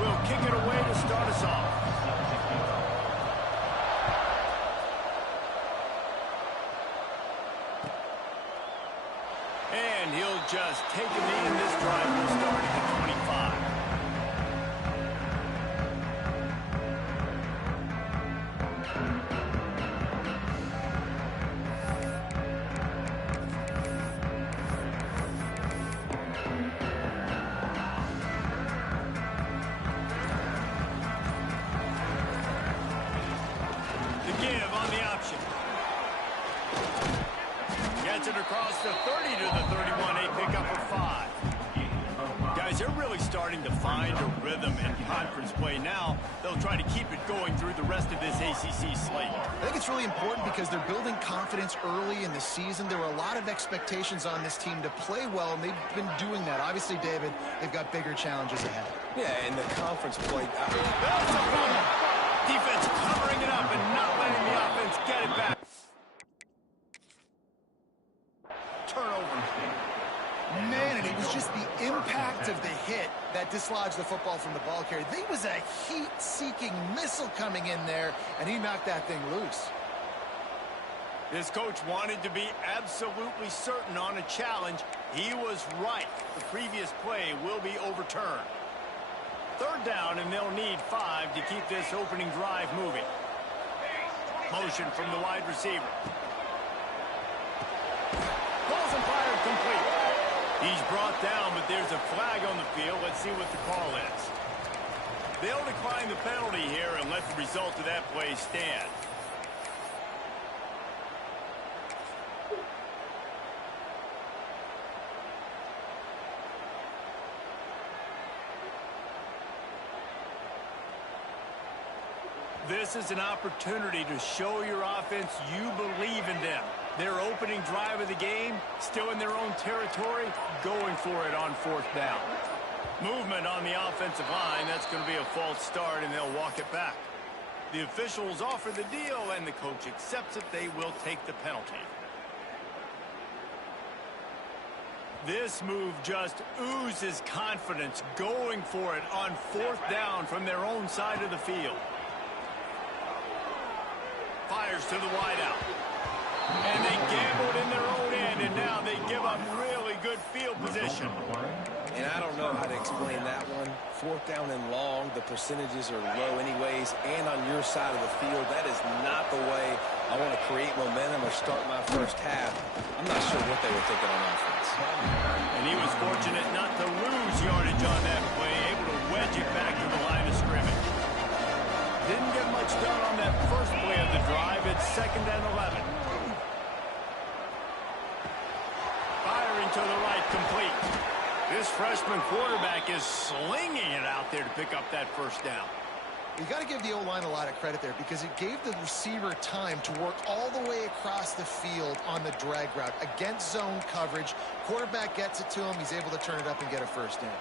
will kick it away to start us off. And he'll just take a knee, and this drive will start at the 25. Gets it across the 30 to the 31, a pickup of 5. Guys, they're really starting to find a rhythm in conference play now. They'll try to keep it going through the rest of this ACC slate. I think it's really important because they're building confidence early in the season. There were a lot of expectations on this team to play well, and they've been doing that. Obviously, David, they've got bigger challenges ahead. Yeah, and the conference play. That's a fumble. Defense covering it up and not letting the offense get it back. Turnover. Man, and it was just the impact of the hit that dislodged the football from the ball carrier. There was a heat-seeking missile coming in there, and he knocked that thing loose. This coach wanted to be absolutely certain on a challenge. He was right. The previous play will be overturned. Third down, and they'll need 5 to keep this opening drive moving. Motion from the wide receiver. Balls and fired complete. He's brought down, but there's a flag on the field. Let's see what the call is. They'll decline the penalty here and let the result of that play stand. This is an opportunity to show your offense you believe in them. Their opening drive of the game, still in their own territory, going for it on 4th down. Movement on the offensive line. That's going to be a false start, and they'll walk it back. The officials offer the deal, and the coach accepts it. They will take the penalty. This move just oozes confidence, going for it on 4th down from their own side of the field. Fires to the wideout. And they gambled in their own end, and now they give up really good field position. And I don't know how to explain that one. 4th down and long, the percentages are low anyways, and on your side of the field, that is not the way I want to create momentum or start my first half. I'm not sure what they were thinking on offense. And he was fortunate not to lose yardage on that play, able to wedge it back to the line of scrimmage. Didn't get much done on that first play of the drive. It's 2nd and 11. Firing to the right, complete. This freshman quarterback is slinging it out there to pick up that 1st down. You got to give the O-line a lot of credit there because it gave the receiver time to work all the way across the field on the drag route against zone coverage. Quarterback gets it to him. He's able to turn it up and get a 1st down.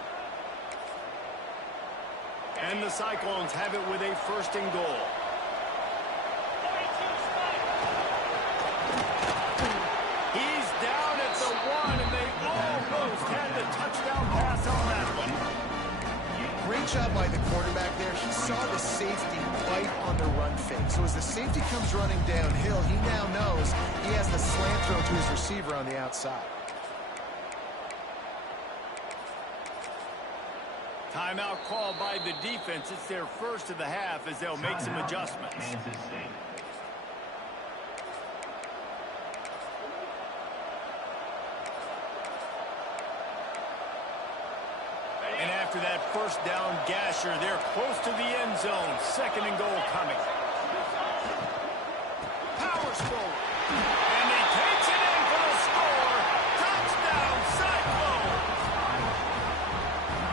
And the Cyclones have it with a 1st and goal. He's down at the 1, and they almost had the touchdown pass on that one. Great job by the quarterback there. He saw the safety bite on the run fake. So as the safety comes running downhill, he now knows he has the slant throw to his receiver on the outside. Timeout called by the defense. It's their first of the half as they'll make some adjustments. And after that 1st down gasher, they're close to the end zone. 2nd and goal coming. Powers forward. And he takes it in for the score. Touchdown, Cyclones!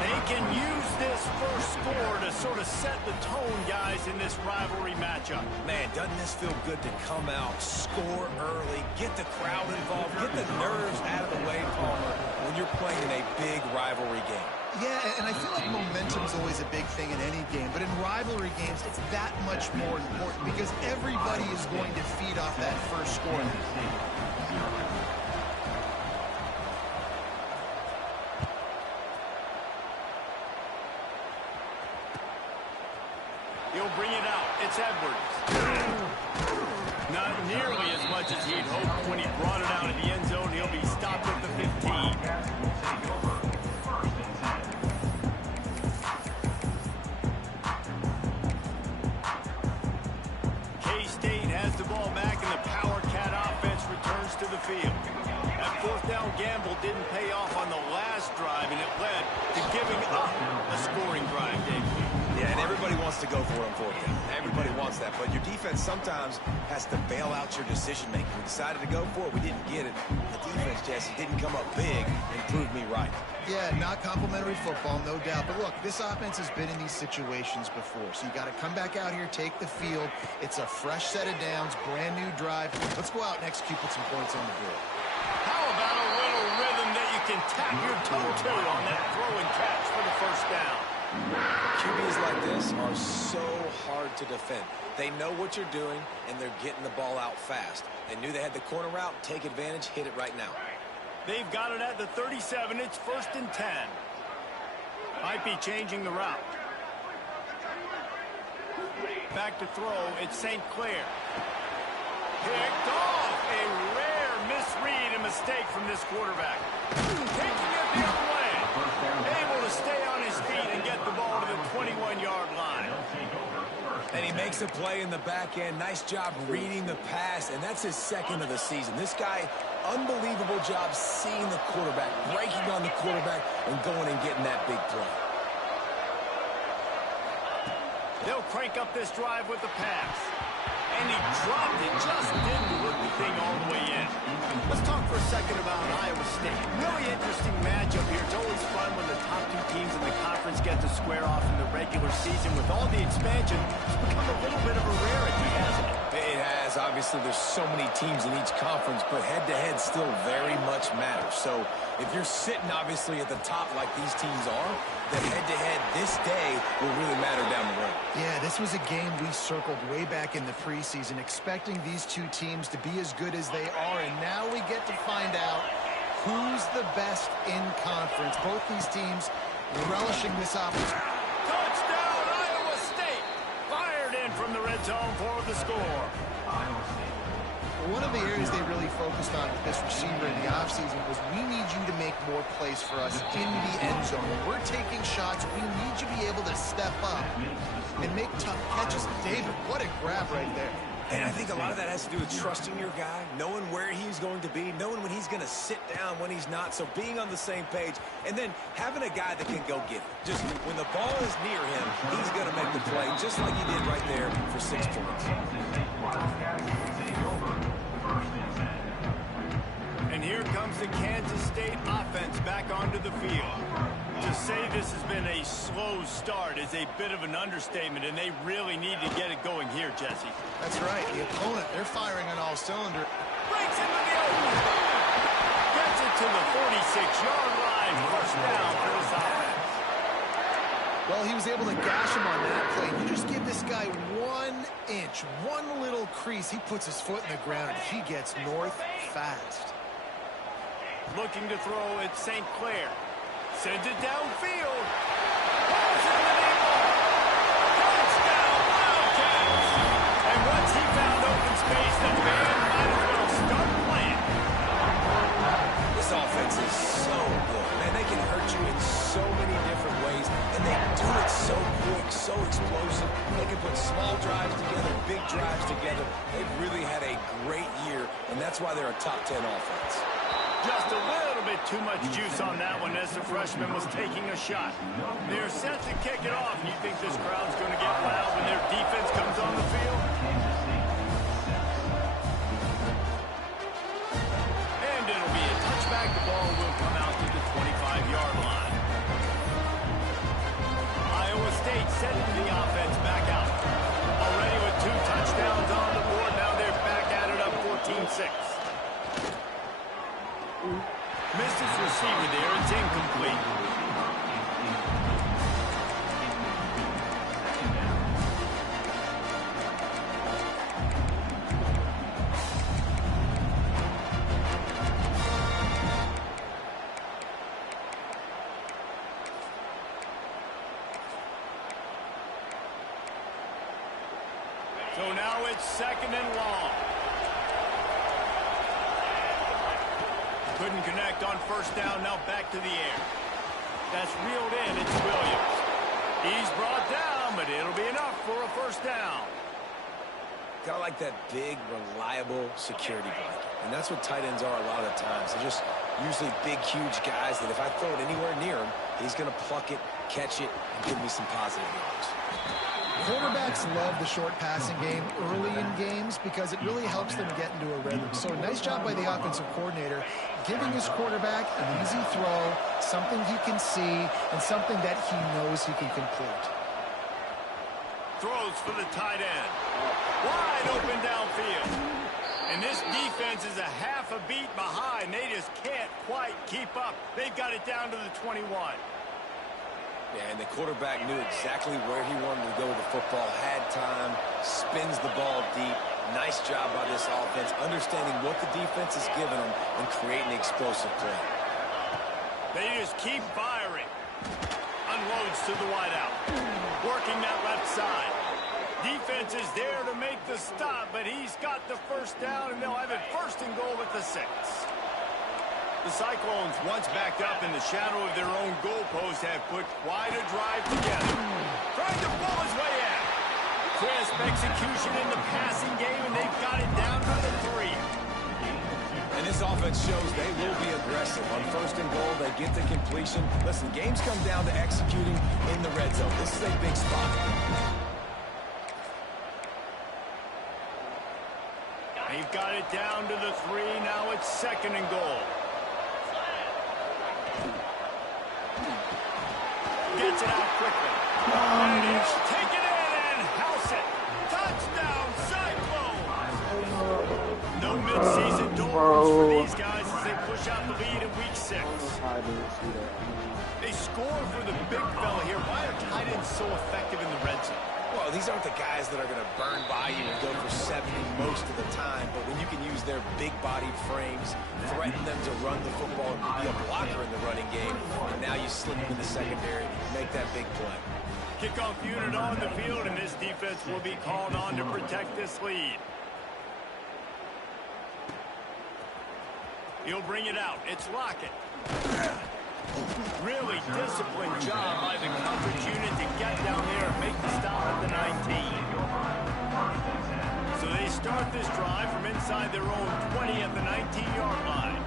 They can use this first score to sort of set the tone, guys, in this rivalry matchup. Man, doesn't this feel good to come out, score early, get the crowd involved, get the nerves out of the way, Palmer, when you're playing in a big rivalry game. Yeah, and I feel like momentum's always a big thing in any game, but in rivalry games, it's that much more important because everybody is going to feed off that first score. He'll bring it out. It's Edwards. Not nearly as much as he'd hoped when he brought it out of the end zone. He'll be stopped at the 15. K-State has the ball back, and the Power Cat offense returns to the field. That fourth down gamble didn't pay off on the last drive, and it led to giving up a scoring drive, Dave. Yeah, and everybody wants to go for it on fourth down. Everybody wants that, but your defense sometimes has to bail out your decision-making. We decided to go for it. We didn't get it. The defense, Jesse, didn't come up big and prove me right. Yeah, not complimentary football, no doubt. But look, this offense has been in these situations before, so you got to come back out here, take the field. It's a fresh set of downs, brand new drive. Let's go out and execute, put some points on the board. How about a little rhythm that you can tap your toe to on that throw and catch for the first down? QBs like this are so hard to defend. They know what you're doing, and they're getting the ball out fast. They knew they had the corner route. Take advantage. Hit it right now. They've got it at the 37. It's 1st and 10. Might be changing the route. Back to throw. It's St. Clair. Picked off. A rare misread and mistake from this quarterback. Taking it the other way. Able to stay on his feet and get the ball to the 21-yard line. And he makes a play in the back end. Nice job reading the pass, and that's his second of the season. This guy, unbelievable job seeing the quarterback, breaking on the quarterback, and going and getting that big play. They'll crank up this drive with the pass. And he dropped it, just didn't work the thing all the way in. Let's talk for a second about Iowa State. Really interesting matchup here. It's always fun when the top two teams in the conference get to square off in the regular season. With all the expansion, it's become a little bit of a rarity, hasn't it? It has. Obviously, there's so many teams in each conference, but head-to-head still very much matters. So if you're sitting, obviously, at the top like these teams are, then head-to-head this day will really matter down the road. Yeah, this was a game we circled way back in the preseason, expecting these two teams to be as good as they are, and now we get to find out who's the best in conference. Both these teams relishing this opportunity. Touchdown, Iowa State! Fired in from the red zone for the score. One of the areas they really focused on with this receiver in the offseason was we need you to make more plays for us in the end zone. When we're taking shots, we need you to be able to step up and make tough catches. David, what a grab right there. And I think a lot of that has to do with trusting your guy, knowing where he's going to be, knowing when he's going to sit down, when he's not. So being on the same page, and then having a guy that can go get it. Just when the ball is near him, he's going to make the play, just like he did right there for 6 points. And here comes the Kansas State offense back onto the field. To say this has been a slow start is a bit of an understatement, and they really need to get it going here, Jesse. That's right. The opponent, they're firing on all cylinders. Breaks into the open. Gets it to the 46-yard line. First down for this offense. Well, he was able to gash him on that play. You just give this guy 1 inch, one little crease. He puts his foot in the ground, and he gets north fast. Looking to throw at St. Clair. Sends it downfield. Balls in the deep ball. Touchdown, Wildcats. And once he found open space, the band might as well start playing. This offense is so good. Man, they can hurt you in so many different ways, and they do it so quick, so explosive. They can put small drives together, big drives together. They've really had a great year, and that's why they're a top 10 offense. Just a little bit too much juice on that one as the freshman was taking a shot. They're set to kick it off. You think this crowd's going to get loud when their defense comes on the field? And it'll be a touchback. The ball will come out to the 25-yard line. Iowa State sending the offense back out. Already with 2 touchdowns on the board. Now they're back at it up 14-6. Missed his receiver there. It's incomplete. it's 2nd and long. Couldn't connect on 1st down. Now back to the air. That's reeled in. It's Williams. He's brought down, but it'll be enough for a 1st down. Kind of like that big, reliable security blanket. And that's what tight ends are a lot of the times. They're just usually big, huge guys that if I throw it anywhere near him, he's going to pluck it, catch it, and give me some positive yards. Quarterbacks love the short passing game early in games because it really helps them get into a rhythm. So nice job by the offensive coordinator giving his quarterback an easy throw, something he can see, and something that he knows he can complete. Throws for the tight end. Wide open downfield. And this defense is a half a beat behind. They just can't quite keep up. They've got it down to the 21. Yeah, and the quarterback knew exactly where he wanted to go with the football, had time, spins the ball deep. Nice job by this offense, understanding what the defense is giving them and creating an explosive play. They just keep firing. Unloads to the wideout. Working that left side. Defense is there to make the stop, but he's got the 1st down, and they'll have it 1st and goal at the 6. The Cyclones, once backed up in the shadow of their own goalpost, have put quite a drive together. Trying to pull his way in. Crisp execution in the passing game, and they've got it down to the 3. And this offense shows they will be aggressive. On 1st and goal, they get the completion. Listen, games come down to executing in the red zone. This is a big spot. They've got it down to the 3. Now it's 2nd and goal. Gets it out quickly. And he'll take it in and house it. Touchdown, Cyclones! No midseason doors for these guys as they push out the lead in week 6. They score for the big fella here. Why are tight ends so effective in the red zone? Well, these aren't the guys that are going to burn by you and go for 70 most of the time, but when you can use their big-bodied frames, threaten them to run the football and be a blocker in the running game, and now you slip them in the secondary, make that big play. Kickoff unit on the field, and this defense will be called on to protect this lead. He'll bring it out. It's Lockett. Really disciplined job by the coverage unit to get down there and make the stop at the 19. So they start this drive from inside their own 20 at the 19-yard line.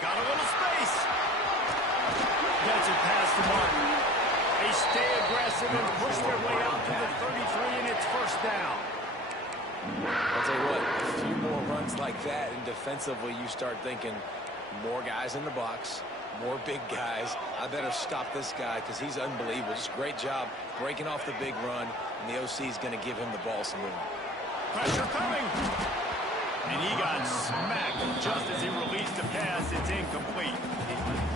Got a little space. Gets it past the mark. They stay aggressive and push their way out to the 33, and it's 1st down. I'll tell you what, a few more runs like that, and defensively you start thinking more guys in the box, more big guys. I better stop this guy because he's unbelievable. Just great job breaking off the big run, and the OC is going to give him the ball some room. Pressure coming. And he got smacked just as he released the pass. It's incomplete.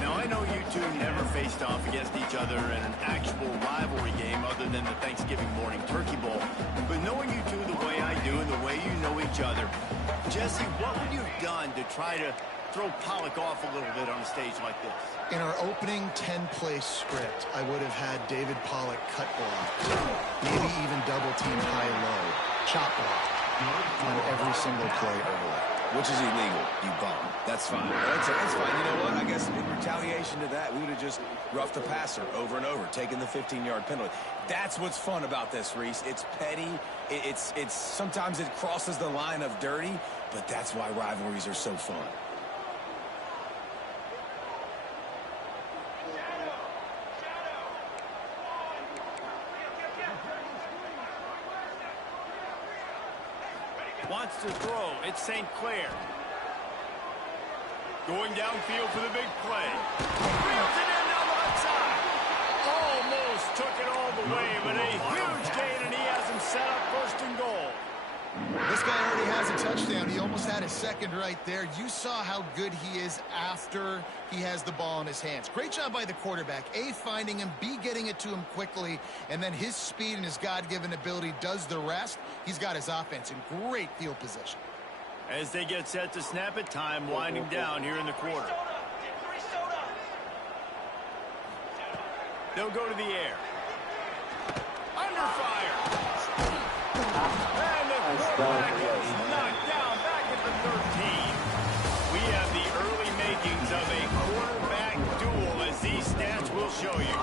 Now, I know you two never faced off against each other in an actual rivalry game other than the Thanksgiving morning turkey bowl. But knowing you two the way I do and the way you know each other, Jesse, what would you have done to try to throw Pollock off a little bit on a stage like this? In our opening 10-play script, I would have had David Pollock cut block, maybe even double-team high-low, chop block on every single play early. Which is illegal, you bum. That's fine. That's fine. You know what? I guess in retaliation to that, we would have just roughed the passer over and over, taking the 15-yard penalty. That's what's fun about this, Reese. It's petty. It's sometimes it crosses the line of dirty, but that's why rivalries are so fun. Wants to throw. It's St. Clair. Going downfield for the big play. Reels it in down the left side. Almost took it all the way, but a huge gain, and he has him set up 1st and goal. This guy already has a touchdown. He almost had a second right there. You saw how good he is after he has the ball in his hands. Great job by the quarterback. A, finding him, B, getting it to him quickly, and then his speed and his God-given ability does the rest. He's got his offense in great field position. As they get set to snap it, time winding down here in the quarter. They'll go to the air. under fire. And the quarterback is knocked down back at the 13. We have the early makings of a quarterback duel, as these stats will show you.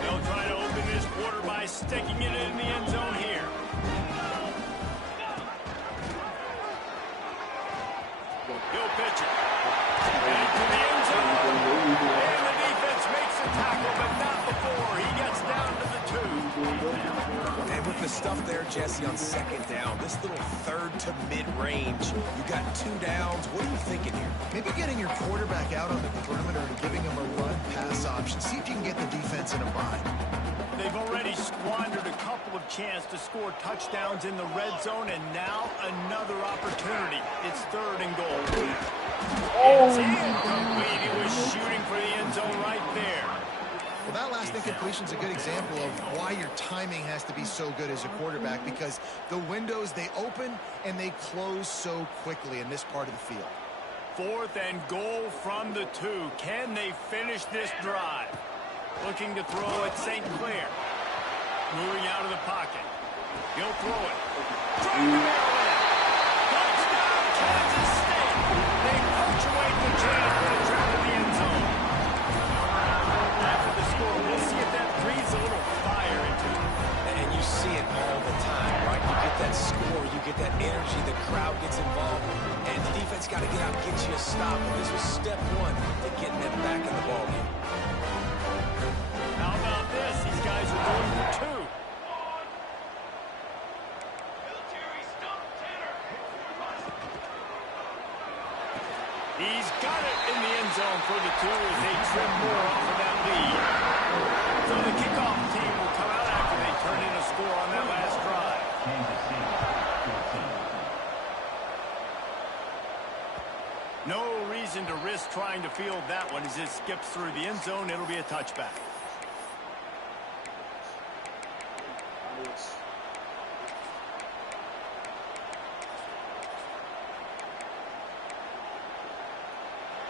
They'll try to open this quarter by sticking it in the end zone here. He'll pitch it. Into the end zone. And the defense makes the tackle, but not before. He gets down to the 2. And with the stuff there, Jesse, on second down, this little third to mid-range, you got 2 downs. What are you thinking here? Maybe getting your quarterback out on the perimeter and giving him a run-pass option. See if you can get the defense in a bind. They've already squandered a couple of chances to score touchdowns in the red zone, and now another opportunity. It's 3rd and goal. It's incomplete. He was shooting for the end zone right there. Well, that last incompletion is a good example of why your timing has to be so good as a quarterback, because the windows, they open and they close so quickly in this part of the field. 4th and goal from the 2. Can they finish this drive? Looking to throw at St. Clair. Moving out of the pocket. He'll throw it. Trying to barrel in. Touchdown, Kansas State. They punctuate the chance for the trap in the end zone. After the score, we'll see if that breathes a little fire into it. And you see it all the time, right? You get that score, you get that energy, the crowd gets involved, and the defense got to get out and get you a stop. And this was step 1 to getting them back in the ballgame. How about this? These guys are going for 2. He's got it in the end zone for the 2 as they trim more off of that lead. So the kickoff team will come out after they turn in a score on that last drive. No reason to risk trying to field that one as it skips through the end zone. It'll be a touchback.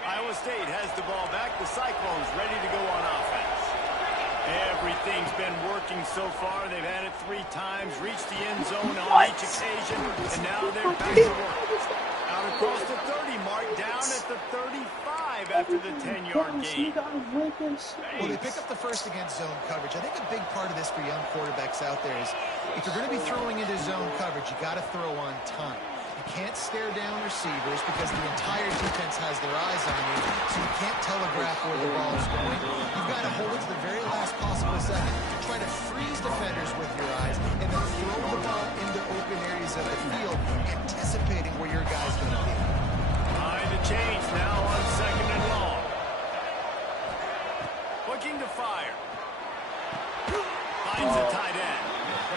Iowa State has the ball back. The Cyclones ready to go on offense. Everything's been working so far. They've had it 3 times, reached the end zone on each occasion, and now they're back to work. Out across the 30 mark, down at the 35 after the 10-yard gain. Well, they pick up the first against zone coverage. I think a big part of this for young quarterbacks out there is if you're going to be throwing into zone coverage, you got to throw on time. You can't stare down receivers because the entire defense has their eyes on you, so you can't telegraph where the ball is going. You've got to hold it to the very last possible second. Try to freeze defenders with your eyes and then throw the ball into open areas of the field, anticipating where your guy's going to be. Behind the chains now on 2nd and long. Looking to fire. Finds a tight end.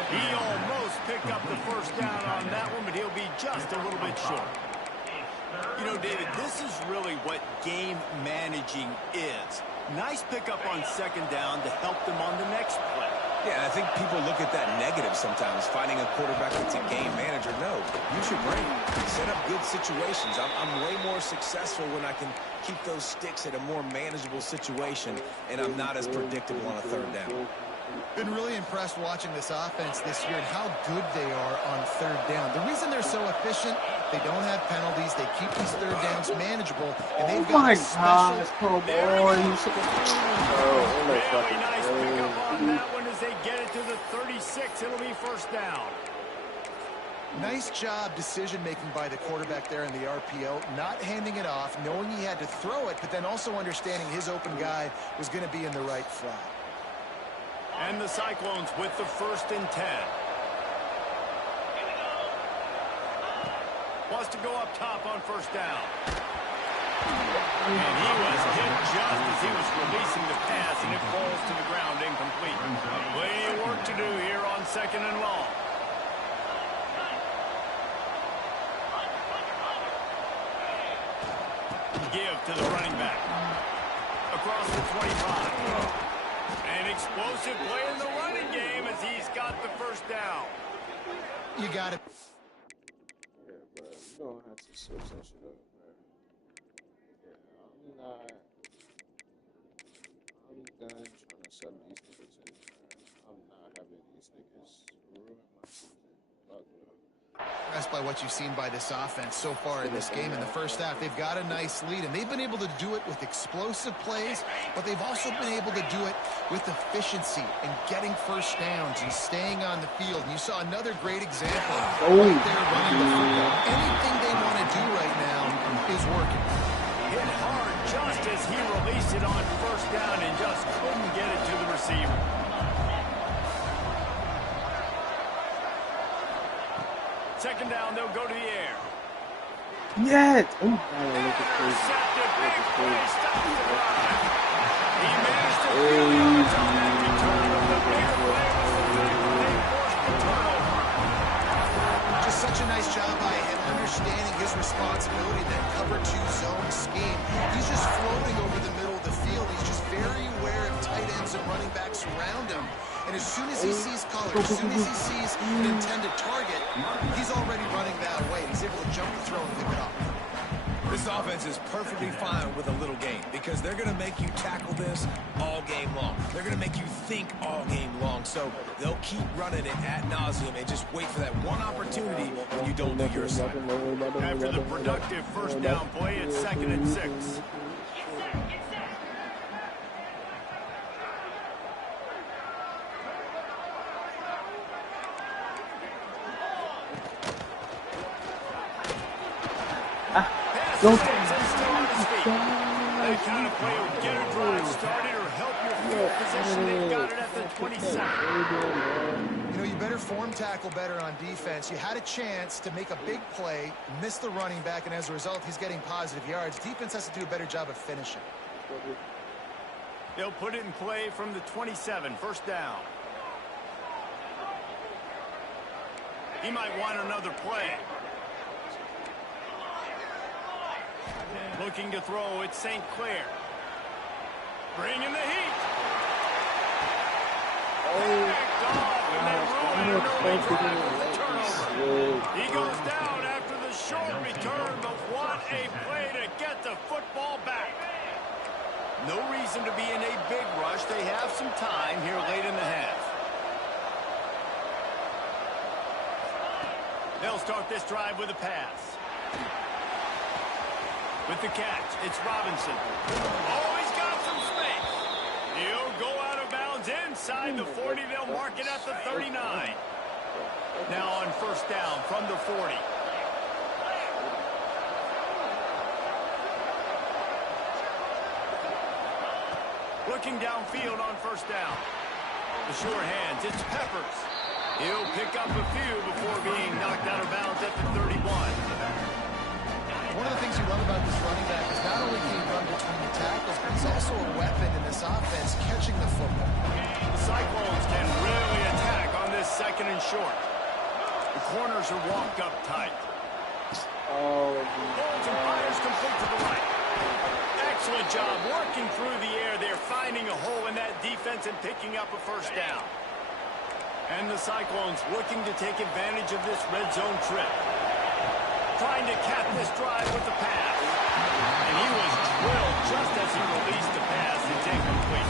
He almost picked up the first down on that one, but he'll be just a little bit short. You know, David, this is really what game managing is. Nice pickup on 2nd down to help them on the next play. Yeah, I think people look at that negative sometimes, finding a quarterback that's a game manager. No, use your brain. Set up good situations. I'm way more successful when I can keep those sticks at a more manageable situation, and I'm not as predictable on a 3rd down. Been really impressed watching this offense this year and how good they are on 3rd down. The reason they're so efficient, they don't have penalties, they keep these 3rd downs manageable, and they've got a special... Really nice pickup on that one as they get it to the 36. It'll be 1st down. Nice job decision-making by the quarterback there in the RPO, not handing it off, knowing he had to throw it, but then also understanding his open guy was going to be in the right spot. And the Cyclones with the 1st and 10. Wants to go up top on 1st down. And he was hit just as he was releasing the pass, and it falls to the ground incomplete. Plenty of work to do here on 2nd and long. Give to the running back. Across the 25. An explosive play in the running game as he's got the first down. You got it. Yeah, bro, you don't have to switch that shit up, bro. Yeah, I'm done trying to sub these niggas in, bro. I'm not having these niggas ruin my season. Fuck no. Impressed by what you've seen by this offense so far in this game. In the first half, they've got a nice lead, and they've been able to do it with explosive plays, but they've also been able to do it with efficiency and getting first downs and staying on the field. And you saw another great example right there running the football. Anything they want to do right now is working. Hit hard just as he released it on first down and just couldn't get it to the receiver. Second down, they'll go to the air. Yes! Oh, Intercepted, big play, stops the drive. He managed to field yards on that return, but the bigger play was the fact that they forced the turnover. Just such a nice job by him understanding his responsibility in that cover 2 zone scheme. He's just floating over the middle of the field. He's just very aware of tight ends and running backs around him. And as soon as he sees color, as soon as he sees an intended target, he's already running that way. He's able to jump the throw and pick it up. This offense is perfectly fine with a little game because they're going to make you tackle this all game long. They're going to make you think all game long. So they'll keep running it ad nauseum and just wait for that one opportunity when you don't do your assignment. After the productive first down play, it's 2nd and 6. Go. That kind of play will get a drive started or help your field position. They've got it at the 27. You know, you better form tackle better on defense. You had a chance to make a big play, miss the running back, and as a result, he's getting positive yards. Defense has to do a better job of finishing. They'll put it in play from the 27, first down. He might want another play. Looking to throw, it's St. Clair. Bringing the heat. Picked off, and they ruin an early drive with the turnover. He goes down after the short return, but what a play to get the football back. No reason to be in a big rush. They have some time here late in the half. They'll start this drive with a pass. With the catch, it's Robinson. Oh, he's got some space. He'll go out of bounds inside the 40. They'll mark it at the 39. Now on first down from the 40. Looking downfield on first down. The sure hands, it's Peppers. He'll pick up a few before being knocked out of bounds at the 31. One of the things you love about this running back is not only can he run between the tackles, but he's also a weapon in this offense, catching the football. The Cyclones can really attack on this 2nd and short. The corners are walked up tight. Oh, Holds and fires complete to the right. Excellent job working through the air. They're finding a hole in that defense and picking up a first down. And the Cyclones looking to take advantage of this red zone trip. Trying to cap this drive with the pass. And he was drilled just as he released the pass. It's incomplete.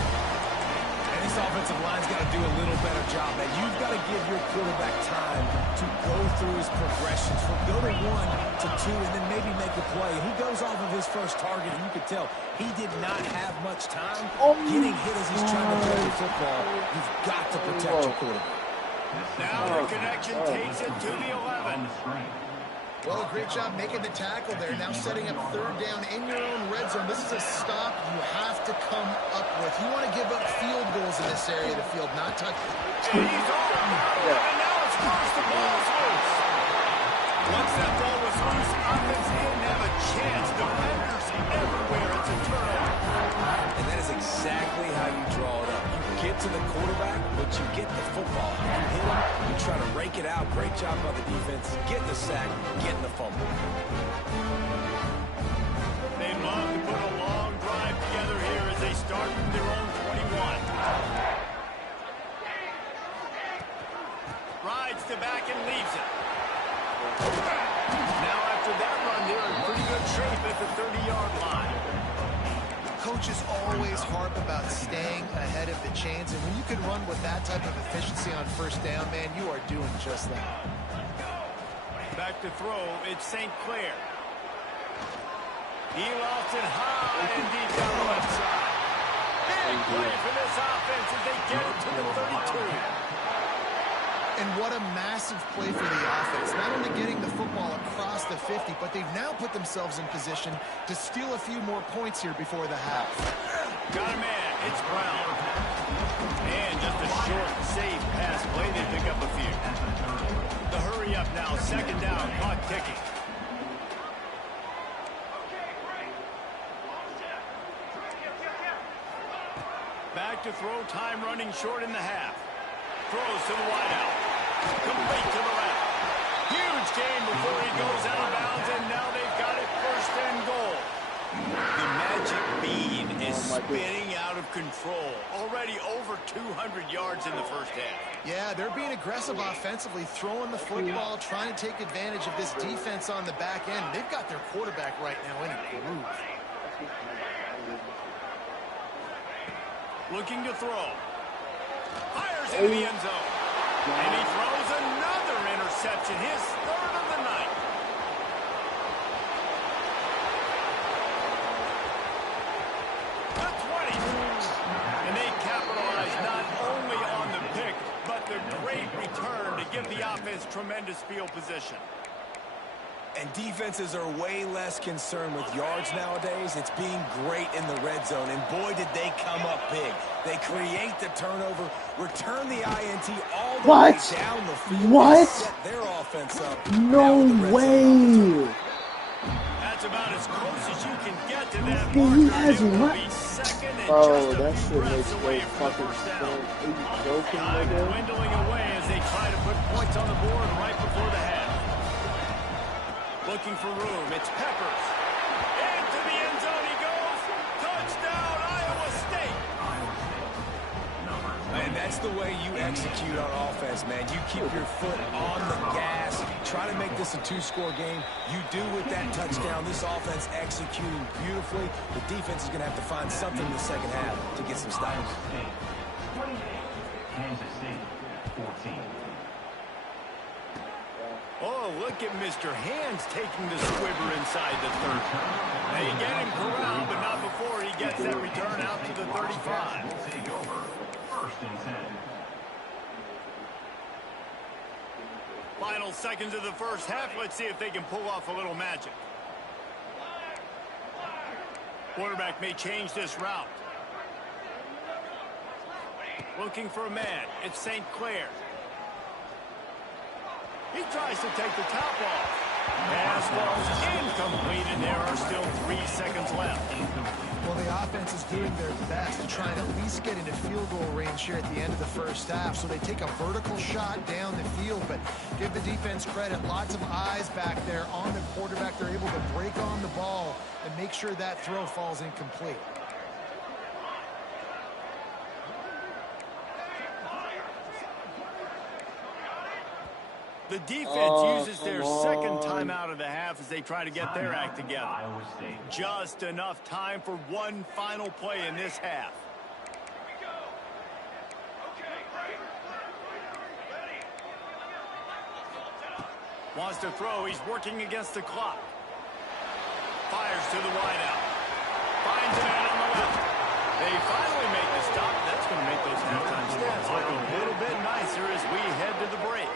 And this offensive line's got to do a little better job. That you've got to give your quarterback time to go through his progressions from go to 1 to 2 and then maybe make a play. He goes off of his first target, and you could tell he did not have much time getting hit as he's trying to throw the football. You've got to protect your quarterback. Now the connection takes it to the 11. Well, great job making the tackle there. Now setting up third down in your own red zone. This is a stop you have to come up with. You want to give up field goals in this area of the field, not touchdowns. And he's all and now it's close. The ball's loose. Once that ball was loose, offense didn't have a chance. Defenders everywhere. It's a turnover. And that is exactly how you draw it up. You get to the quarterback, but you get the football. You hit him, you try to rake it out. Great job by the defense. Getting the sack, getting the fumble. They love to put a long drive together here as they start from their own 21. 30-yard line. Coaches always harp about staying ahead of the chains, and when you can run with that type of efficiency on first down, man, you are doing just that. Back to throw, it's St. Clair. He lofts it high and deep down the left side. Big play for this offense as they get it to the 32. And what a massive play for the offense. Not only getting the football across the 50, but they've now put themselves in position to steal a few more points here before the half. Got a man, it's Brown. And just a short, safe pass play, they pick up a few. The hurry up now, second down, clock ticking. Back to throw, time running short in the half. Throws to the wideout. Complete to the left. Huge gain before he goes out of bounds, and now they've got it first and goal. The magic bean is spinning out of control. Already over 200 yards in the first half. Yeah, they're being aggressive offensively, throwing the football, trying to take advantage of this defense on the back end. They've got their quarterback right now in a groove. Looking to throw. Fires into the end zone. And he throws another interception, his third of the night. The 20. And they capitalize not only on the pick, but the great return to give the offense tremendous field position. And defenses are way less concerned with yards nowadays. It's being great in the red zone. And boy, did they come up big. They create the turnover, return the INT all the way down the field. What? Set their offense up. No way. That's about as close as you can get to that He marker. has It will what? be second and Bro, just a that few shit breaths makes away no from the fucking first sense. down. Are you joking, Time nigga? dwindling away as they try to put points on the board right before the half. Looking for room, it's Peppers. Into the end zone he goes. Touchdown, Iowa State. And that's the way you execute on offense, man. You keep your foot on the gas. Try to make this a two-score game. You do with that touchdown. This offense executing beautifully. The defense is going to have to find something in the second half to get some stops. Kansas State, 14. Oh, look at Mr. Hands taking the squibber inside the 30. They get him corralled, but not before he gets that return out to the 35. Take over. First and 10. Final seconds of the first half. Let's see if they can pull off a little magic. Quarterback may change this route. Looking for a man. It's St. Clair. He tries to take the top off. Pass falls incomplete, and there are still 3 seconds left. Well, the offense is doing their best to try and at least get into field goal range here at the end of the first half. So they take a vertical shot down the field, but give the defense credit. Lots of eyes back there on the quarterback. They're able to break on the ball and make sure that throw falls incomplete. The defense uses their second timeout of the half as they try to get their act together. Iowa State. Just enough time for one final play in this half. Wants to throw. He's working against the clock. Fires to the wideout. Finds a man on the left. They finally make the stop. That's going to make those halftime stats look a little bit nicer as we head to the break.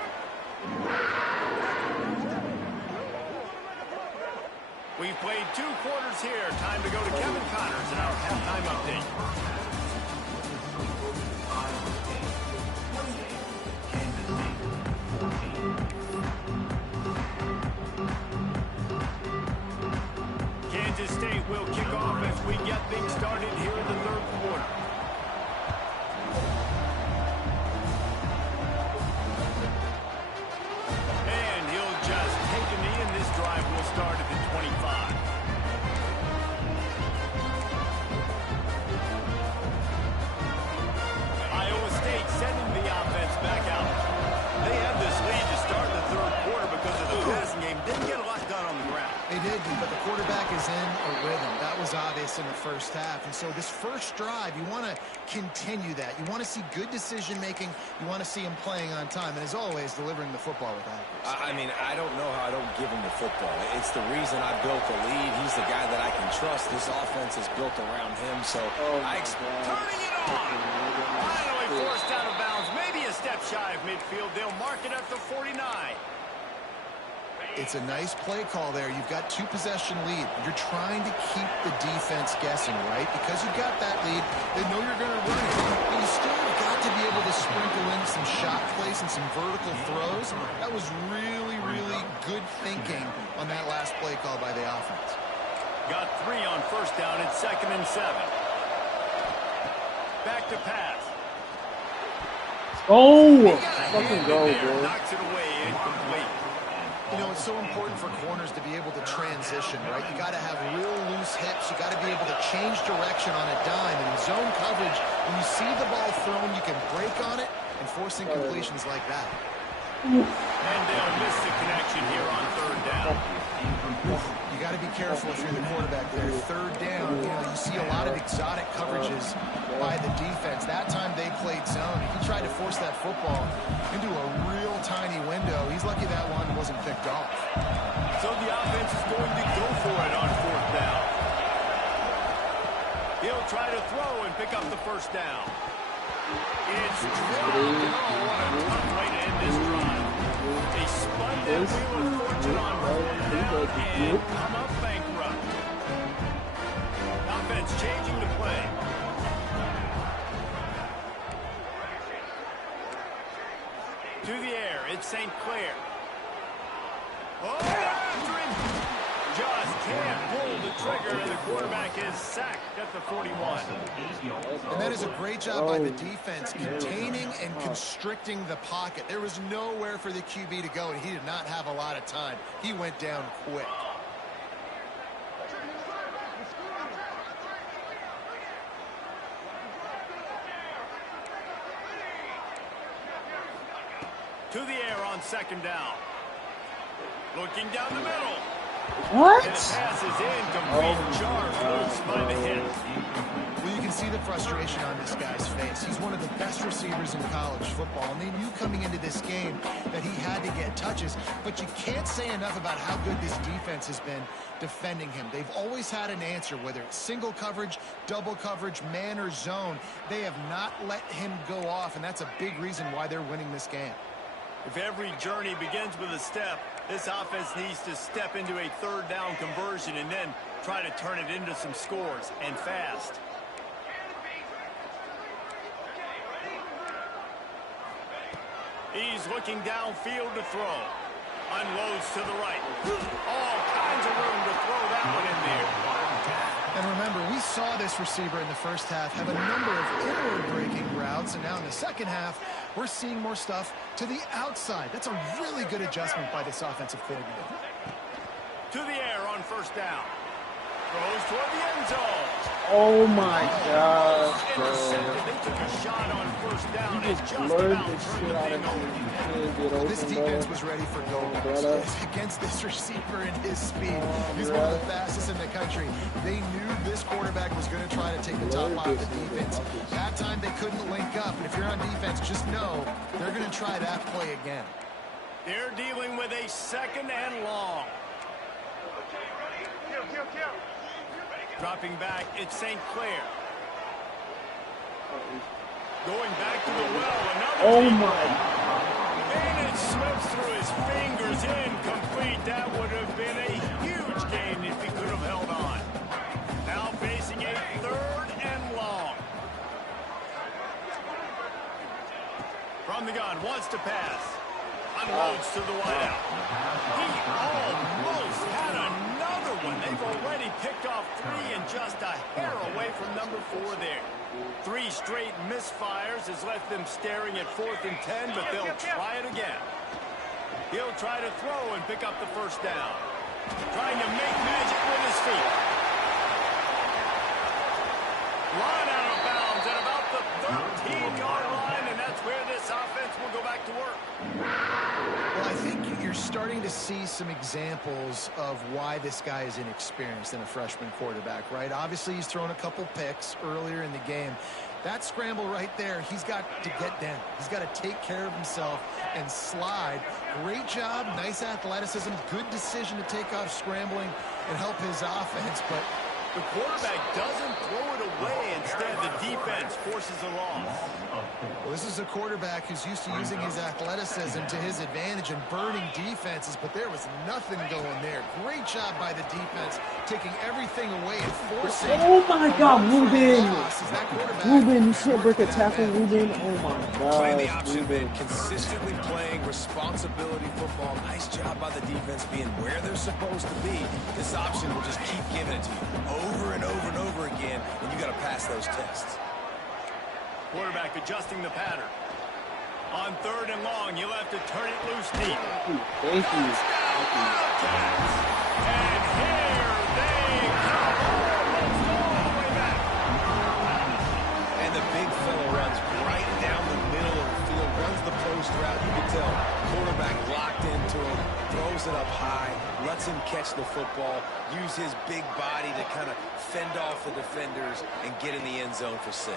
We've played 2 quarters here. Time to go to Kevin Connors in our halftime update. Kansas State will kick off as we get things started here in the third quarter. And he'll just take a knee, and this drive will start at the 25. Iowa State sending the offense back out. They had this lead to start the third quarter because of the passing game. Didn't get a lot done on the ground. They did, but the quarterback is in a rhythm. That was obvious in the first half. And so this first drive, you want to continue that. You want to see good decision-making. You want to see him playing on time. And as always, delivering the football with accuracy. I mean, I don't know how I don't give him the football. It's the reason I built the lead. He's the guy that I can trust. This offense is built around him. So I expect... Turning it on. Finally forced out of bounds. Maybe a step shy of midfield. They'll mark it at the 49. It's a nice play call there. You've got 2-possession lead. You're trying to keep the defense guessing, right? Because you've got that lead, they know you're going to run it. But you still got to be able to sprinkle in some shot plays and some vertical throws. That was really, really good thinking on that last play call by the offense. Got 3 on first down. It's 2nd and 7. Back to pass. Oh, fucking go, bro. Knocks it away, incomplete. You know, it's so important for corners to be able to transition, right? You got to have real loose hips. You got to be able to change direction on a dime. And in zone coverage, when you see the ball thrown, you can break on it and force incompletions like that. And they'll miss the connection here on 3rd down. You got to be careful if you're the quarterback there. 3rd down, you know, you see a lot of exotic coverages by the defense. That time they played zone. He tried to force that football into a real tiny window. He's lucky that one wasn't picked off. So the offense is going to go for it on 4th down. He'll try to throw and pick up the 1st down. It's dropped. Oh, what a tough way to end this drive. They spun that wheel of fortune on 4th down and come up bankrupt. Offense changing the play. To the air, it's St. Clair. Oh, after him. Just can't pull the trigger, and the quarterback is sacked at the 41. And that is a great job by the defense, containing and constricting the pocket. There was nowhere for the QB to go, and he did not have a lot of time. He went down quick. To the air on 2nd down. Looking down the middle. What? And the pass is incomplete. Charged loose by the hit. Well, you can see the frustration on this guy's face. He's one of the best receivers in college football, and they knew coming into this game that he had to get touches, but you can't say enough about how good this defense has been defending him. They've always had an answer, whether it's single coverage, double coverage, man or zone. They have not let him go off, and that's a big reason why they're winning this game. If every journey begins with a step, this offense needs to step into a 3rd down conversion and then try to turn it into some scores, and fast. He's looking downfield to throw. Unloads to the right. All kinds of room to throw that one in there. And remember, we saw this receiver in the first half have a number of inward-breaking routes, and now in the second half, we're seeing more stuff to the outside. That's a really good adjustment by this offensive coordinator. To the air on 1st down. Throws toward the end zone. Oh my gosh, Intercepted. They took a shot on 1st down and just about turned the thing over. This defense was ready for goal against this receiver and his speed. He's one of the fastest in the country. They knew this quarterback was going to try to take the top off the defense. That time they couldn't link up, and if you're on defense, just know they're going to try that play again. They're dealing with a 2nd and long. Dropping back, it's St. Clair. Going back to the well, another. Oh my. And it slips through his fingers, incomplete. That would have been a huge gain if he could have held on. Now facing a 3rd and long. From the gun, wants to pass. Unloads to the wideout. He almost had another one. They've already picked off 3 and just a hair away from number 4 there. 3 straight misfires has left them staring at 4th and 10, but they'll try it again. He'll try to throw and pick up the 1st down. Trying to make magic with his feet. Run out of bounds at about the 13-yard line, and that's where this offense will go back to work. Well, I think you're starting to see some examples of why this guy is inexperienced in a freshman quarterback, right? Obviously, he's thrown a couple picks earlier in the game. That scramble right there, he's got to get down. He's got to take care of himself and slide. Great job, nice athleticism, good decision to take off scrambling and help his offense, but the quarterback doesn't throw it away. Instead, the defense forces a loss. Well, this is a quarterback who's used to using his athleticism to his advantage and burning defenses, but there was nothing going there. Great job by the defense, taking everything away and forcing. Oh my God, Ruben! Ruben, you can't break a tackle, Ruben. Oh my God. Playing the option man, consistently playing responsibility football. Nice job by the defense being where they're supposed to be. This option will just keep giving it to you over and over and over again, and you got to pass those tests. Quarterback adjusting the pattern. On 3rd and long, you'll have to turn it loose deep. Thank you. And here they come. All the way back. And the big fella runs right down the middle of the field, runs the post route. You can tell quarterback locked into him, throws it up high, lets him catch the football, use his big body to kind of fend off the defenders and get in the end zone for 6.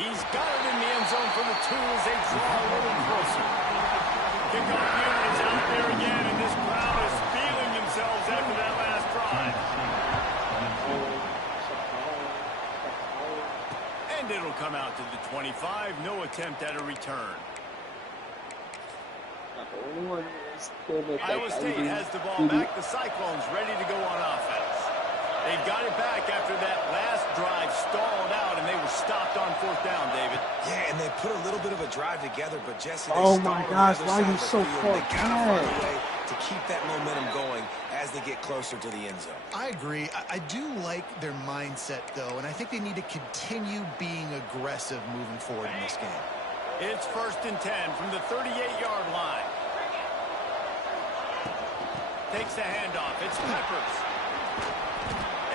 He's got it in the end zone for the 2 as they draw a little closer. Kickoff unit is out there again, and this crowd is feeling themselves after that last drive. And it'll come out to the 25. No attempt at a return. Iowa State has the ball back. The Cyclones ready to go on offense. They've got it back after that last drive stalled out, and they were stopped on 4th down, David. Yeah, and they put a little bit of a drive together, but Jesse, they oh my gosh, why are you so far back? To keep that momentum going as they get closer to the end zone. I agree. I do like their mindset, though, and I think they need to continue being aggressive moving forward in this game. It's 1st and 10 from the 38-yard line. Takes the handoff. It's Peppers.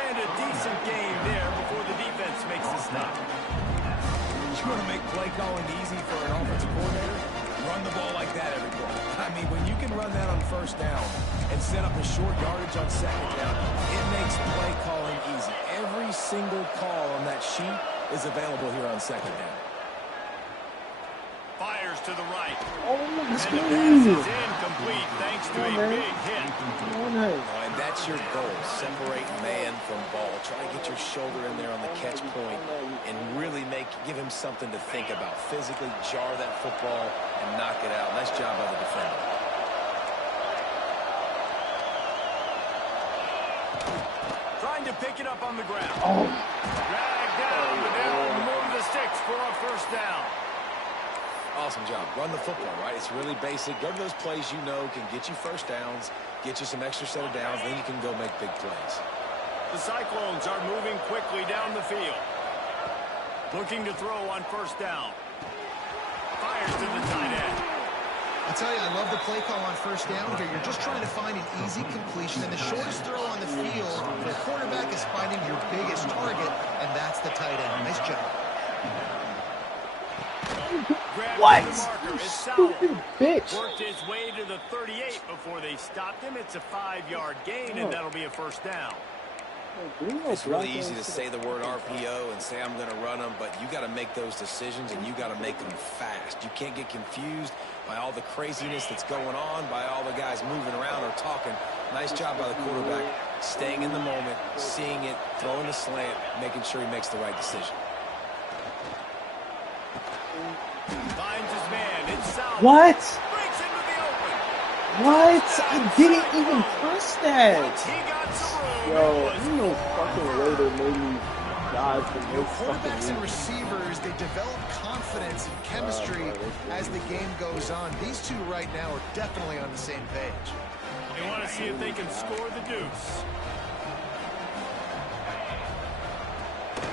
And a decent game there before the defense makes the stop. You want to make play calling easy for an offensive coordinator? Run the ball like that every play. I mean, when you can run that on 1st down and set up a short yardage on 2nd down, it makes play calling easy. Every single call on that sheet is available here on 2nd down. Fires to the right. Oh, let's go. And the pass is incomplete thanks to a big hit. And that's your goal. Separate man from ball. Try to get your shoulder in there on the catch point and really give him something to think about. Physically jar that football and knock it out. Nice job by the defender. Trying to pick it up on the ground. Oh. Dragged down, but they'll move the sticks for a 1st down. Awesome job. Run the football, right? It's really basic. Go to those plays you know can get you 1st downs, get you some extra set of downs, then you can go make big plays. The Cyclones are moving quickly down the field. Looking to throw on 1st down. Fires to the tight end. I tell you, I love the play call on 1st down here. You're just trying to find an easy completion, and the shortest throw on the field for a quarterback is finding your biggest target, and that's the tight end. Nice job. What? You stupid bitch. Worked his way to the 38 before they stopped him. It's a 5-yard gain, and that'll be a 1st down. It's really easy to say the word RPO and say I'm going to run them, but you got to make those decisions, and you got to make them fast. You can't get confused by all the craziness that's going on, by all the guys moving around or talking. Nice job by the quarterback, staying in the moment, seeing it, throwing the slant, making sure he makes the right decision. Finds his man. It's Sauer. What? Breaks into the open. What? I didn't even press that. He got some room. Yo, you know fucking way they made me die from this Quarterbacks and fucking receivers, they develop confidence and chemistry as the game goes on. These two right now are definitely on the same page. They want to see if they can score the deuce.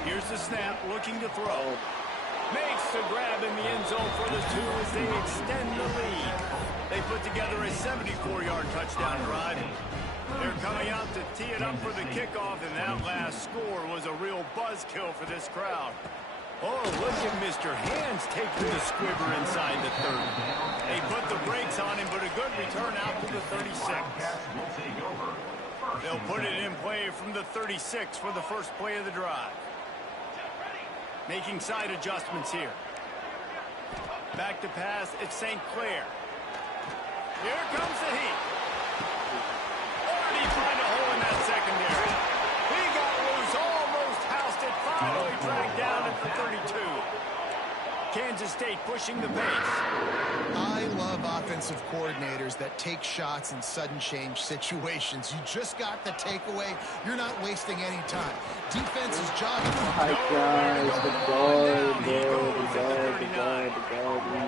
Here's the snap, looking to throw. Makes the grab in the end zone for the 2 as they extend the lead. They put together a 74-yard touchdown drive. They're coming out to tee it up for the kickoff, and that last score was a real buzzkill for this crowd. Oh, look at Mr. Hands taking the squibber inside the 30. They put the brakes on him, but a good return out to the 36. They'll put it in play from the 36 for the first play of the drive. Making side adjustments here. Back to pass, it's St. Clair. Here comes the heat. Already find a hole in that secondary. He got loose, almost housed it, finally dragged down at the 32. Kansas State pushing the pace. I love offensive coordinators that take shots in sudden change situations. You just got the takeaway. You're not wasting any time. Defense is jogging. Hi guys, the guard.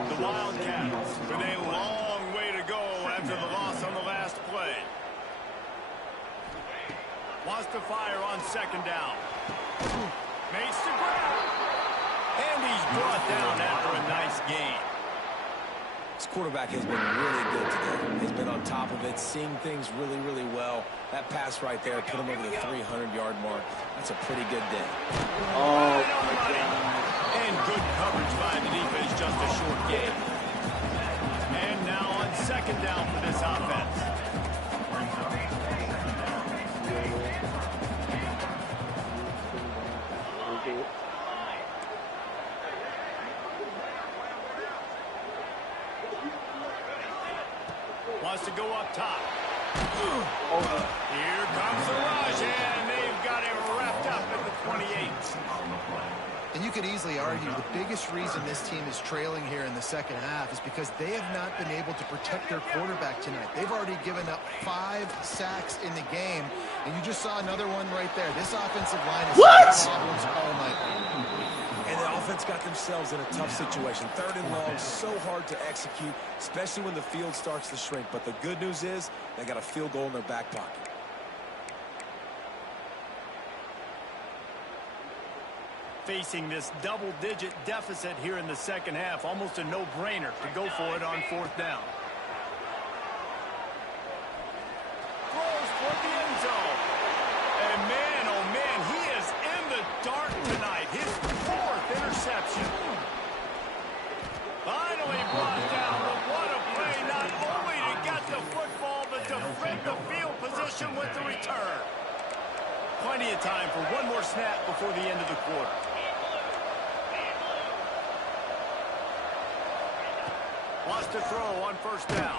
The Wildcats with a long way to go after the loss on the last play. Wants to fire on second down. Makes the grab. And he's brought down after a nice gain. This quarterback has been really good today. He's been on top of it, seeing things really, really well. That pass right there put him over the 300-yard mark. That's a pretty good day. Oh, and good coverage by the defense, just a short gain. And now on second down for this offense. Wants to go up top. Here comes the rush, and they've got him wrapped up at the 28. And you could easily argue the biggest reason this team is trailing here in the second half is because they have not been able to protect their quarterback tonight. They've already given up 5 sacks in the game, and you just saw another one right there. This offensive line is problems all night. And the offense got themselves in a tough situation. 3rd and long, so hard to execute, especially when the field starts to shrink. But the good news is they got a field goal in their back pocket. Facing this double-digit deficit here in the second half, almost a no-brainer to go for it on 4th down. Throws for the end zone. And man, oh man, he is in the dark tonight. His 4th interception. Finally brought down, but what a play, not only to get the football, but to flip the field position with the return. Plenty of time for one more snap before the end of the quarter. Wants to throw on 1st down.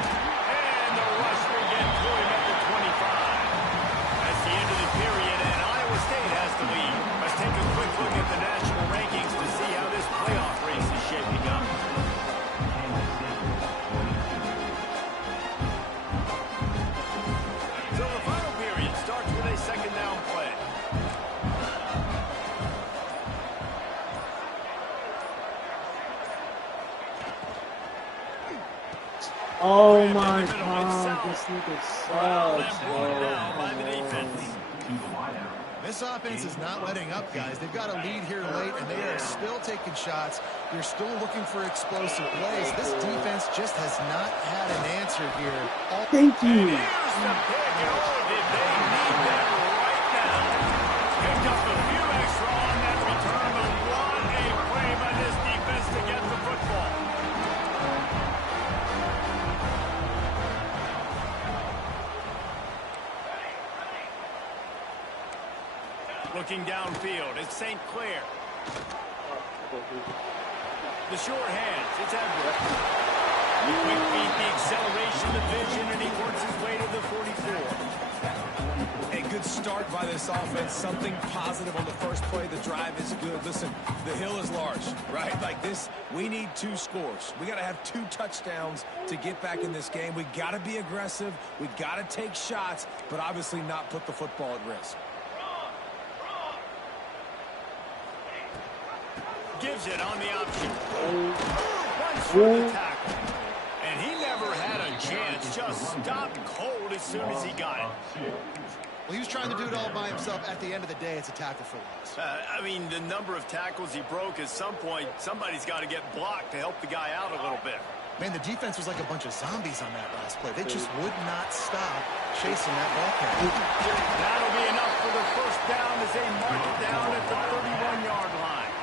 And the rush will get to him at the 25. That's the end of the period, and Iowa State has the lead. Let's take a quick look at the national rankings to see how this playoff race is shaping up. So the final period starts with a second down play. oh my god, this nigga sucks, bro. This offense is not letting up, guys. They've got a lead here late, and they are still taking shots. They're still looking for explosive plays. This defense just has not had an answer here. Thank you. Here's the pick. Oh, did they need that right now? Picked up a few extra on that return, but what a play by this defense to get the football. Looking downfield, it's St. Clair. The short hands, it's Edwards. Quick beat, the acceleration, the vision, and he works his way to the 44. A good start by this offense. Something positive on the first play. The drive is good. Listen, the hill is large, right? Like this, we need 2 scores. We got to have 2 touchdowns to get back in this game. We got to be aggressive. We got to take shots, but obviously not put the football at risk. Gives it on the option. Runs through the tackle. And he never had a chance. Just stopped cold as soon as he got it. Well, he was trying to do it all by himself. At the end of the day, it's a tackle for loss. I mean, the number of tackles he broke, at some point, somebody's got to get blocked to help the guy out a little bit. Man, the defense was like a bunch of zombies on that last play. They just would not stop chasing that ball carrier. That'll be enough for the first down as they mark it down at the 31-yard line.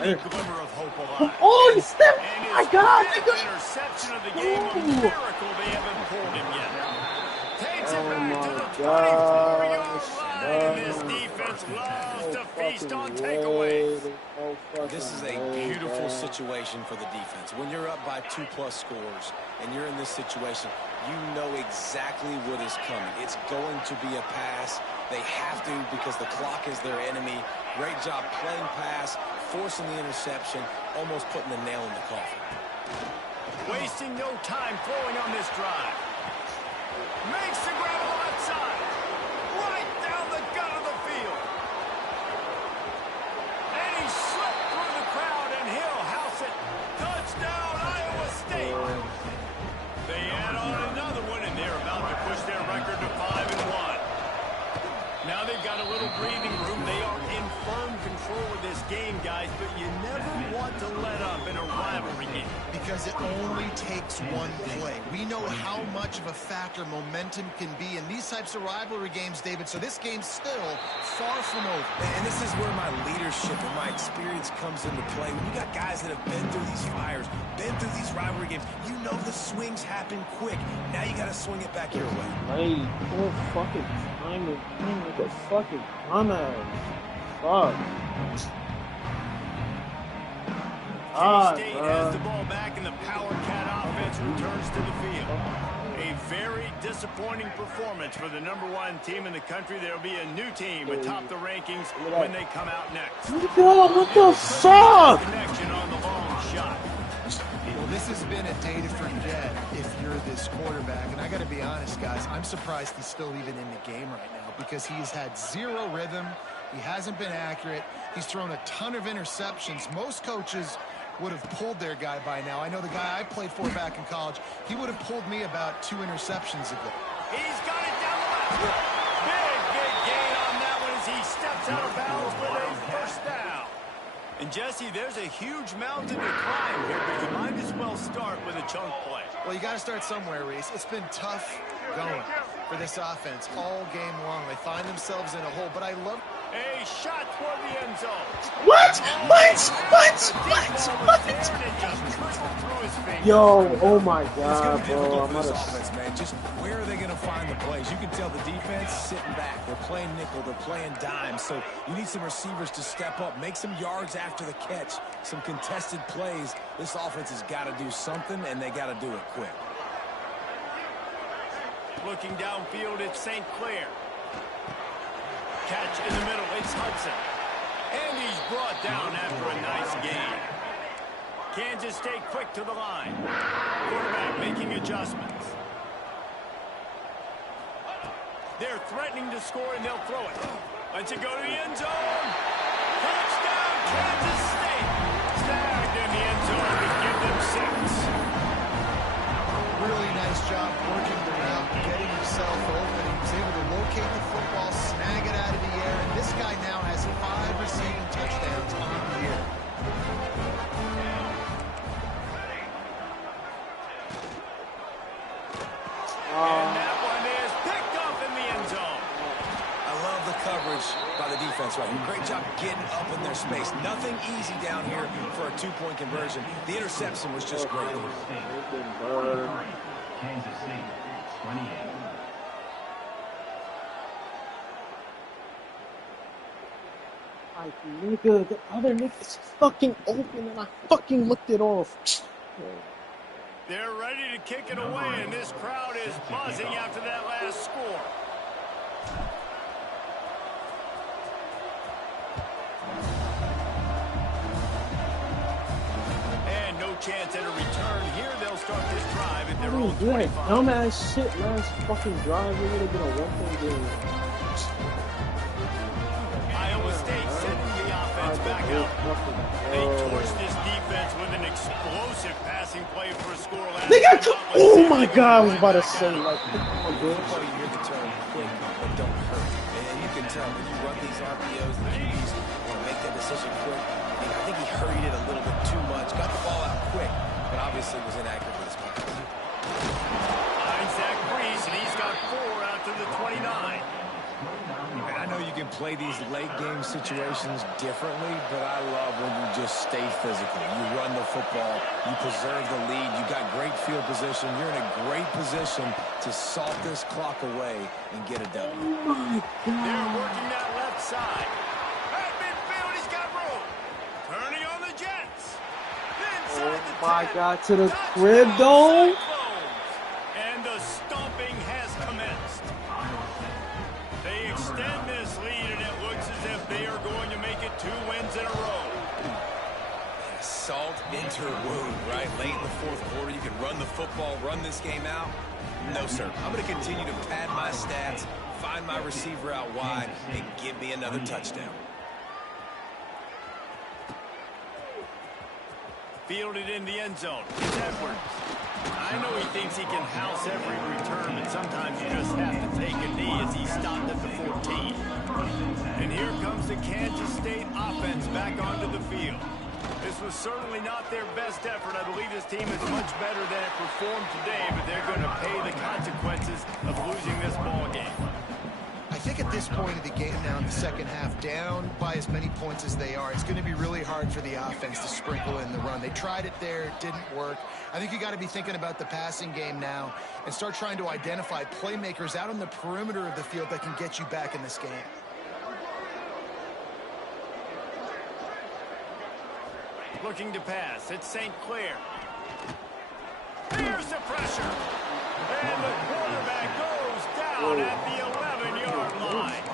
any glimmer of hope alive. Oh, he stepped! And My his God! fifth interception of the game, a miracle they haven't pulled him yet. Takes it back to the 24-yard line, and this defense loves to feast on takeaways. This is a beautiful situation for the defense. When you're up by 2+ scores and you're in this situation, you know exactly what is coming. It's going to be a pass. They have to because the clock is their enemy. Great job playing pass, forcing the interception, almost putting the nail in the coffin. Wasting no time throwing on this drive. Makes the grab on the left side. Right down the gut of the field. And he slipped through the crowd, and he'll house it. Touchdown, Iowa State. They add on another one, and they're about to push their record to 5-1. Now they've got a little breathing room. They are in firm control of this game, guys, but you never want to let up in a rivalry game. Because it only takes one play. We know how much of a factor momentum can be in these types of rivalry games, David, so this game's still far from over. And this is where my leadership and my experience comes into play. When you got guys that have been through these fires, been through these rivalry games, you know the swings happen quick. Now you got to swing it back your way. Hey, poor fucking time is like a fucking dumbass. Fuck. K-State has the ball back, and the Power Cat offense returns to the field. A very disappointing performance for the #1 team in the country. There'll be a new team atop the rankings when they come out next. Yo, what the fuck? Connection on the long shot. Well, this has been a day to forget if you're this quarterback. And I got to be honest, guys, I'm surprised he's still even in the game right now because he's had zero rhythm. He hasn't been accurate. He's thrown a ton of interceptions. Most coaches would have pulled their guy by now. I know the guy I played for back in college, he would have pulled me about 2 interceptions ago. He's got it down the left. Big gain on that one as he steps out of bounds with a first down. And Jesse, there's a huge mountain to climb here, but you might as well start with a chunk play. Well, you got to start somewhere, Reese. It's been tough going for this offense all game long. They find themselves in a hole, but I love... A shot toward the end zone. What? Yo, oh my God, bro. I'm this offense, man. Just where are they going to find the plays? You can tell the defense sitting back. They're playing nickel. They're playing dime. So you need some receivers to step up, make some yards after the catch, some contested plays. This offense has got to do something, and they got to do it quick. Looking downfield, it's St. Clair. Catch in the middle, it's Hudson. And he's brought down after a nice gain. Kansas State quick to the line. Quarterback making adjustments. They're threatening to score, and they'll throw it. Let's it go to the end zone. Touchdown, Kansas State. Snagged in the end zone to give them 6. Really nice job working the route, getting himself open. He was able to locate the football, snag it out of the air, and this guy now has 5 receiving touchdowns on the year. And that one is picked up in the end zone. I love the coverage by the defense right here. Great job getting up in their space. Nothing easy down here for a 2-point conversion. The interception was just great. Kansas State, 28. Like, nigga, the other nigga's fucking open and I fucking looked it off. They're ready to kick it away, and this crowd is buzzing after that last score. And no chance at a return here. They'll start this drive at their own 25. Dumbass shit last fucking drive. We're gonna get a 1-point game. Iowa State sending the offense back out. They torched this defense with an explosive passing play for a score last Nigga, time. oh my God, I was about to say, like, You hear the term quick, but don't hurt. And you can tell when you run these RPOs, the QBs want to make that decision quick. And I think he hurried it a little bit too much, got the ball out quick, but obviously was inaccurate with his pass. Isaac Breeze, and he's got 4 out to the 29. And I know you can play these late game situations differently, but I love when you just stay physical. You run the football, you preserve the lead, you got great field position, you're in a great position to salt this clock away and get a W. Oh my They're God. working that left side. At midfield, he's got room. Turning on the Jets. Inside the Oh my 10. God, to the Touchdown, crib, though. Cyclones. And the stomping has commenced. They extend this lead, and it looks as if they are going to make it 2 wins in a row. Salt into a wound, right? Late in the fourth quarter, you can run the football, run this game out. No, sir. I'm going to continue to pad my stats, find my receiver out wide, and give me another touchdown. Fielded in the end zone. It's Edwards. I know he thinks he can house every return, but sometimes you just have to take a knee as he stopped at the 14. And here comes the Kansas State offense back onto the field. This was certainly not their best effort. I believe this team is much better than it performed today, but they're going to pay the consequences of losing this ball game. I think at this point of the game now in the second half, down by as many points as they are, it's going to be really hard for the offense to sprinkle in the run. They tried it there, it didn't work. I think you got to be thinking about the passing game now and start trying to identify playmakers out on the perimeter of the field that can get you back in this game. Looking to pass. It's St. Clair. Here's the pressure. And the quarterback goes down at the 11-yard line.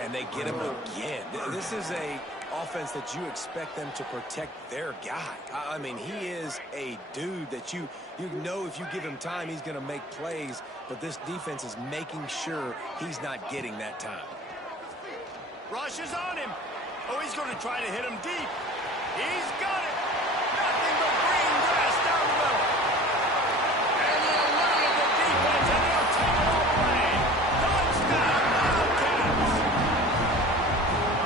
And they get him again. This is a offense that you expect them to protect their guy. I mean, he is a dude that you know if you give him time, he's going to make plays. But this defense is making sure he's not getting that time. Rush is on him. Oh, he's going to try to hit him deep. He's got it. Nothing but green grass down the middle. And the alert of the defense, and they'll take it all away. Touchdown, Wildcats.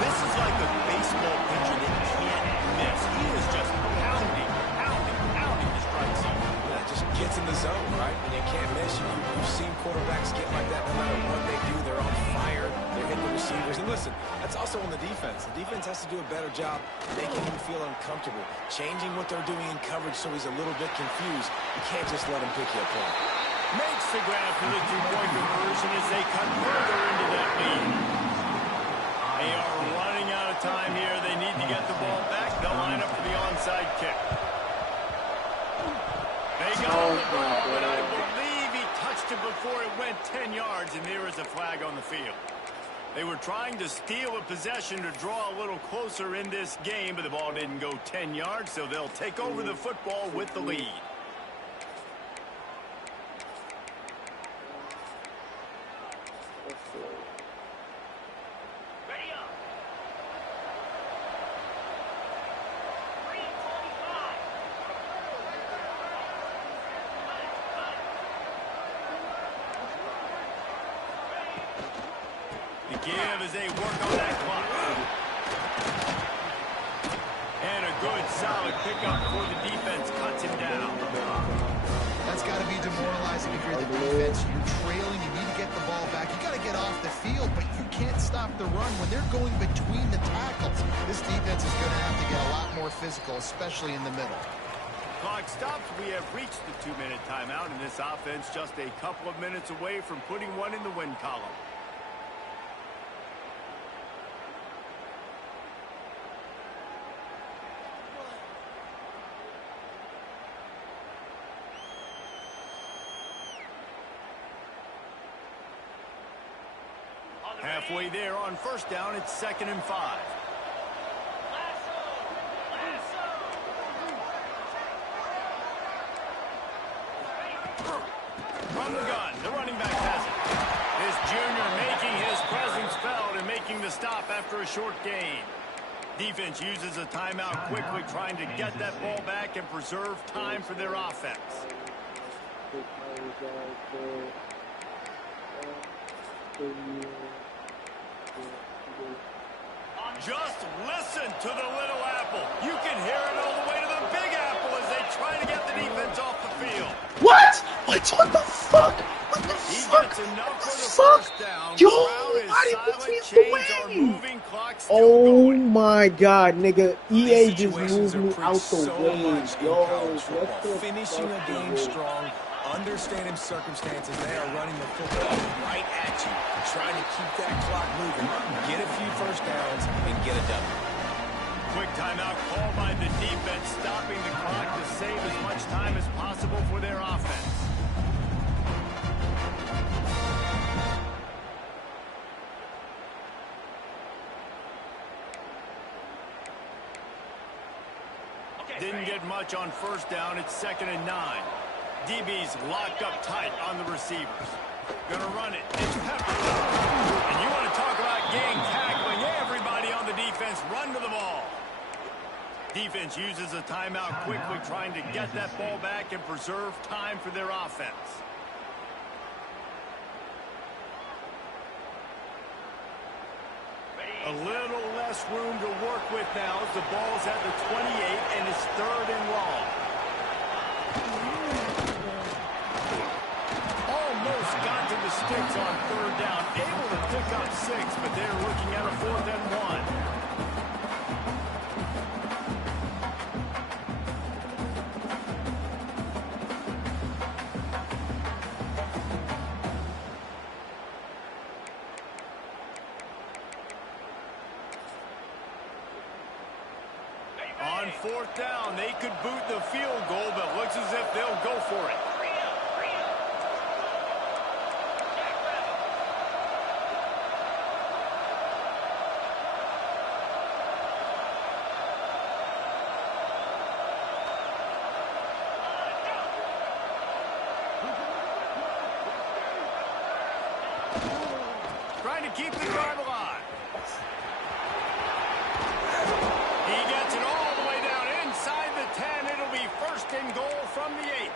This is like a baseball pitcher that can't miss. He is just pounding the strike zone. That just gets in the zone, right? When you can't miss, you've seen quarterbacks get like that no matter what they do. They're on fire. They're hitting the receivers. And listen, that's also on the defense. The defense has to do a better job making him feel uncomfortable, changing what they're doing in coverage so he's a little bit confused. You can't just let him pick you apart. Makes the grab for the two-point conversion as they cut further into that lead. They are running out of time here. They need to get the ball back. They'll line up for the onside kick. They got the ball, but I believe he touched it before it went 10 yards, and there is a flag on the field. They were trying to steal a possession to draw a little closer in this game, but the ball didn't go 10 yards, so they'll take over the football with the lead. Give as they work on that clock. And a good, solid pickup before the defense cuts him down. That's got to be demoralizing if you're the defense. You're trailing, you need to get the ball back. You got to get off the field, but you can't stop the run when they're going between the tackles. This defense is going to have to get a lot more physical, especially in the middle. Clock stops. We have reached the 2-minute timeout, and this offense just a couple of minutes away from putting one in the win column. Halfway there on first down, it's 2nd and 5. From the gun, the running back has it. This junior making his presence felt and making the stop after a short gain. Defense uses a timeout quickly, trying to get that ball back and preserve time for their offense. Just listen to the little apple. You can hear it all the way to the big apple as they try to get the defense off the field. What? What the fuck? What the He fuck? gets enough for the Fuck. first down. Yo, Crowd is Nobody wants silent. me to Chains are win. moving. Clock still Oh going. my God, nigga. EA These just situations moved are me preached out the so way. much in Yo, college what football. the Finishing fuck a is game this? strong, understanding circumstances. They are running the football right at you, trying to keep that clock moving, get a few first downs, and get a W. Quick timeout called by the defense, stopping the clock to save as much time as possible for their offense. Didn't get much on first down. It's 2nd and 9. DB's locked up tight on the receivers. Gonna run it. It's Pepper. And you want to talk about gang tackling. Everybody on the defense run to the ball. Defense uses a timeout quickly, trying to get that ball back and preserve time for their offense. A little less room to work with now as the ball's at the 28 and it's 3rd and long. Almost got to the sticks on 3rd down. Able to pick up 6, but they're looking at a 4th and 1. On 4th down, they could boot the field goal, but looks as if they'll go for it. Trying to keep the drive alive. He gets it all the way down inside the 10. It'll be 1st and goal from the 8.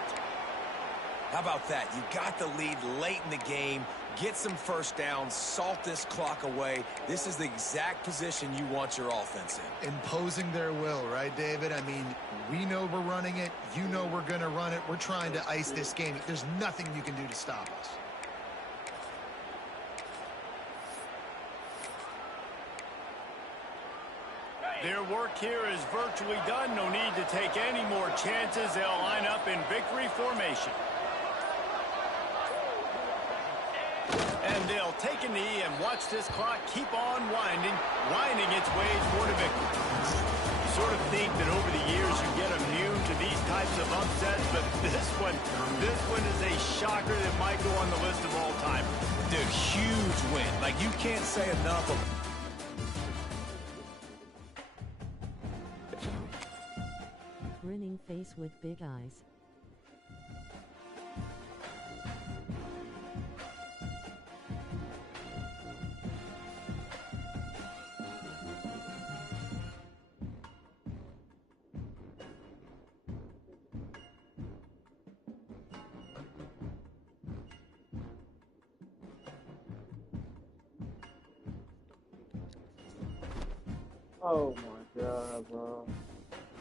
How about that? You got the lead late in the game. Get some first downs. Salt this clock away. This is the exact position you want your offense in. Imposing their will, right, David? I mean, we know we're running it. You know we're going to run it. We're trying to ice this game. There's nothing you can do to stop us. Their work here is virtually done. No need to take any more chances. They'll line up in victory formation. And they'll take a knee and watch this clock keep on winding its way toward a victory. You sort of think that over the years you get immune to these types of upsets, but this one is a shocker that might go on the list of all time. Dude, huge win. Like, you can't say enough of Grinning face with big eyes. Oh my God, bro.